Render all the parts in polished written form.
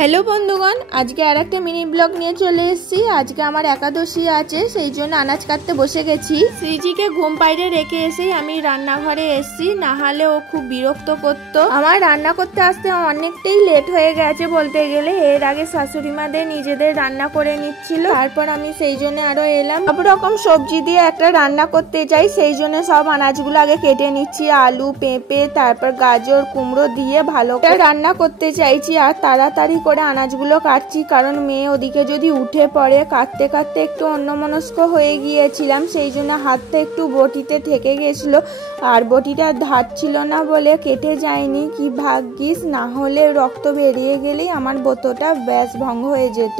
Hello বন্ধুগণ, আজকে আর একটা মিনি ব্লগ নিয়ে চলে এসেছি। আজকে আমার একাদশী আছে, সেই জন্য আনাজ কাটতে বসে গেছি। শ্রীজিকে ঘুম পাড়িয়ে রেখে এসেই আমি রান্নাঘরে এসেছি, না হলে ও খুব বিরক্ত করতো। আমার রান্না করতে আসতে অনেকটাই লেট হয়ে গেছে বলতে গেলে। এর আগে শাশুড়ি মাদের নিজেদের রান্না করে নিচ্ছিল, তারপর আমি সেই জন্য আরো এলাম। সব রকম সবজি দিয়ে একটা রান্না করতে চাই, সেই জন্য সব আনাজগুলো আগে কেটে নিচ্ছি। আলু, পেঁপে, তারপর গাজর, কুমড়ো দিয়ে ভালো করে রান্না করতে চাইছি। আর তাড়াতাড়ি করে আনাজগুলো কাটছি, কারণ মেয়ে ওদিকে যদি উঠে পড়ে। কাটতে কাটতে একটু অন্যমনস্ক হয়ে গিয়েছিলাম, সেই জন্য হাতটা একটু বটিতে থেকে গেছিল। আর বটিটা ধার ছিল না বলে কেটে যায়নি। কি ভাগ্যিস, না হলে রক্ত বেরিয়ে গেলেই আমার বোতটা ব্যাস ভঙ্গ হয়ে যেত।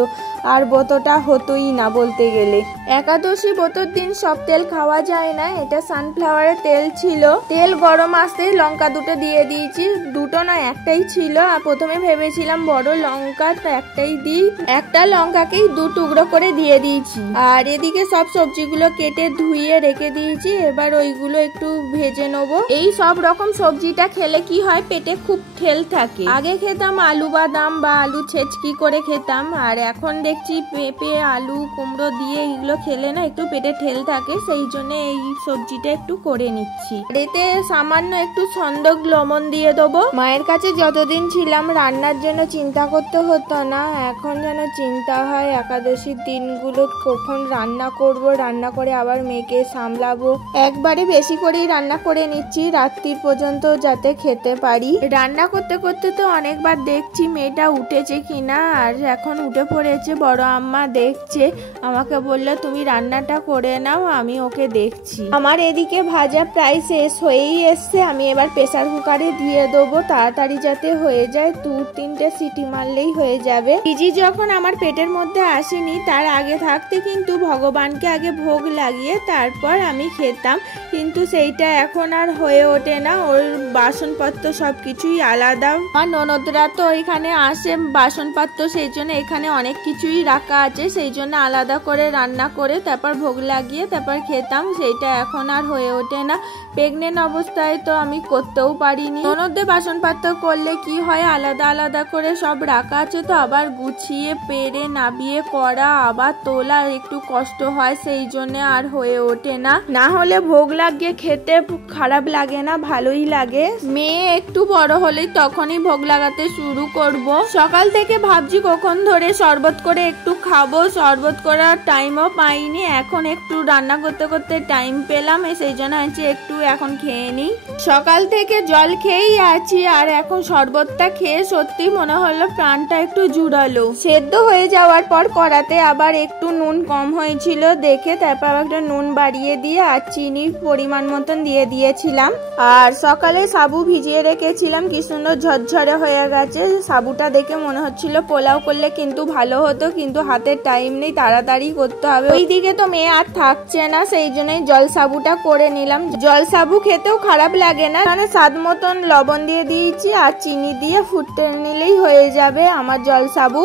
আর বোতটা হতোই না বলতে গেলে। একাদশী বোতর দিন সব তেল খাওয়া যায় না, এটা সানফ্লাওয়ারের তেল ছিল। তেল গরম আসতেই লঙ্কা দুটো দিয়ে দিয়েছি। দুটো নয়, একটাই ছিল। আর প্রথমে ভেবেছিলাম বড় লঙ্কা, তো একটাই দিই। একটা লঙ্কাকেই দু টুকরো করে দিয়ে দিয়েছি। আর এদিকে সব সবজিগুলো কেটে ধুইয়ে রেখে দিয়েছি। এবার ওইগুলো একটু ভেজে নেবো। এই সব রকম সবজিটা খেলে কি হয়, পেটে খুব ঠেল থাকে। আগে খেতাম আলু বাদাম বা আলু ছেচকি করে খেতাম, আর এখন দেখছি পেঁপে, আলু, কুমড়ো দিয়ে এগুলো খেলে না একটু পেটে ঠেল থাকে, সেই জন্য এই সবজিটা একটু করে নিচ্ছি। এতে সামান্য একটু ছন্দক লবণ দিয়ে দেবো। মায়ের কাছে যতদিন ছিলাম রান্নার জন্য চিন্তা করতে হতো না, এখন যেন চিন্তা হয় একাদশীর দিনগুলো কখন রান্না করব, রান্না করে আবার মেয়েকে সামলাবো। একবারে বেশি করেই রান্না করে নিচ্ছি, রাত্রির পর্যন্ত যাতে খেতে পারি। রান্না করতে করতে তো অনেকবার দেখছি মেয়েটা উঠেছে কিনা, আর এখন উঠে পড়েছে। বড় আম্মা দেখছে, আমাকে বললো তুমি রান্নাটা করে নাও, আমি ওকে দেখছি। আমার এদিকে ভাজা প্রায় শেষ হয়েই এসছে, আমি এবার প্রেসার কুকারে দিয়ে দেবো, তাড়াতাড়ি যাতে হয়ে যায়। 2-3টে সিটি মারলেই হয়ে যাবে। ইজি যখন আমার পেটের মধ্যে আসেনি, তার আগে থাকতে কিন্তু ভগবানকে আগে ভোগ লাগিয়ে তারপর আমি খেতাম, কিন্তু সেইটা এখন আর হয়ে ওঠে না। ওর বাসনপত্র সবকিছুই আলাদা। আমার ননদরা তো এখানে আসে বাসনপত্র, সেই জন্য এখানে অনেক কিছুই রাখা আছে, সেই জন্য আলাদা করে রান্না করে তারপর ভোগ লাগিয়ে তারপর খেতাম। সেইটা এখন আর হয়ে ওঠে না। প্রেগনেন্ট অবস্থায় তো আমি করতেও পারিনি। ননদদের বাসনপত্র করলে কি হয়, আলাদা আলাদা করে সব রাখা আছে, তো আবার গুছিয়ে পেরে নাবিয়ে করা আবার তোলা একটু কষ্ট হয়, সেই জন্য আর হয়ে ওঠে না। না হলে ভোগ লাগিয়ে খেতে খারাপ লাগে না, ভালোই লাগে। মেয়ে একটু বড় হলেই তখনই ভোগ লাগাতে শুরু করব। সকাল থেকে ভাবছি কখন ধরে শরবত করে একটু খাবো, শরবত করার টাইমও পাইনি। এখন একটু রান্না করতে করতে টাইম পেলাম, সেই জন্য হচ্ছে একটু এখন খেয়ে নিই। সকাল থেকে জল খেয়েই আছি, আর এখন শরবতটা খেয়ে সত্যি মনে হলো প্রাণটা একটু জুড়ালো। সেদ্ধ হয়ে যাওয়ার পর কড়াতে আবার একটু নুন কম হয়েছিল দেখে তারপর আবার একটা নুন বাড়িয়ে দিয়ে আর চিনি পরিমাণ মতন দিয়ে দিয়েছিলাম। আর সকালে সাবু ভিজিয়ে রেখেছিলাম, কি সুন্দর ঝরঝরে হয়ে গেছে। সাবুটা দেখে মনে হচ্ছিল পোলাও করলে কিন্তু ভালো হতো, কিন্তু হাতের টাইম নেই, তাড়াতাড়ি করতে হবে। ওইদিকে তো মেয়ে আর থাকছে না, সেই জন্যই জল সাবুটা করে নিলাম। জল সাবু খেতেও খারাপ লাগে না, মানে স্বাদ মতন লবণ দিয়ে দিয়েছি আর চিনি দিয়ে ফুটতে নিলেই হয়ে যাবে আমার জল সাবু।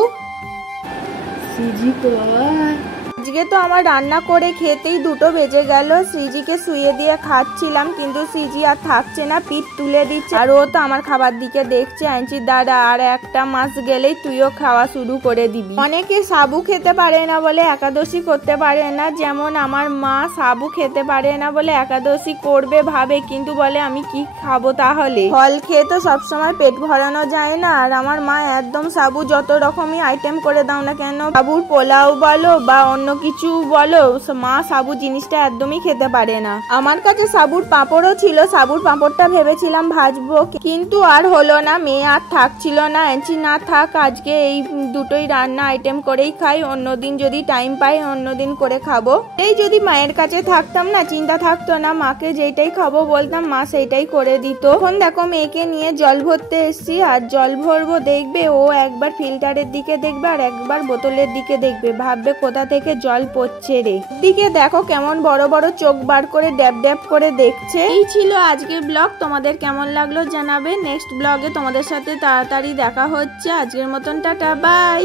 আজকে তো আমার রান্না করে খেতেই 2টো বেজে গেল। শ্রীজিকে শুয়ে দিয়ে খাচ্ছিলাম, কিন্তু শ্রীজি আর থাকছে না, পিঠ তুলে দিচ্ছে। আর ও তো আমার খাবার দিকে দেখছে। আনছি দাদা, আর একটা মাস গেলেই তুইও খাওয়া শুরু করে দিবি। অনেকে সাবু খেতে পারে না বলে একাদশী করতে পারে না, যেমন আমার মা সাবু খেতে পারে না বলে একাদশী করবে ভাবে, কিন্তু বলে আমি কি খাবো তাহলে। ফল খেয়ে তো সবসময় পেট ভরানো যায় না। আর আমার মা একদম সাবু যত রকমই আইটেম করে দাও না কেন, সাবুর পোলাও বলো বা অন্য কিছু বলো, মা সাবু জিনিসটা একদমই খেতে পারে না। আমার কাছে সাবুর পাঁপড়ও ছিল, সাবুর পাঁপড়টা ভেবেছিলাম ভাজবো, কিন্তু আর হলো না, মেয়ে আর থাকছিল না। এনছি না থাক, আজকে এই দুটোই রান্না আইটেম করেই খাই, অন্যদিন যদি টাইম পাই অন্যদিন করে খাবো। এই যদি মায়ের কাছে থাকতাম না, চিন্তা থাকতো না, মাকে যেটাই খাবো বলতাম, মা সেইটাই করে দিত। এখন দেখো মেয়েকে নিয়ে জল ভরতে এসছি, আর জল ভরবো, দেখবে ও একবার ফিল্টারের দিকে দেখবে আর একবার বোতলের দিকে দেখবে, ভাববে কোথা থেকে জল পড়ছে রে। দিকে দেখো কেমন বড় বড় চোখ বার করে ড্যাব ড্যাব করে দেখছে। এই ছিল আজকের ব্লগ, তোমাদের কেমন লাগলো জানাবে। নেক্সট ব্লগে তোমাদের সাথে তাড়াতাড়ি দেখা হচ্ছে। আজকের মতন টাটা, বাই।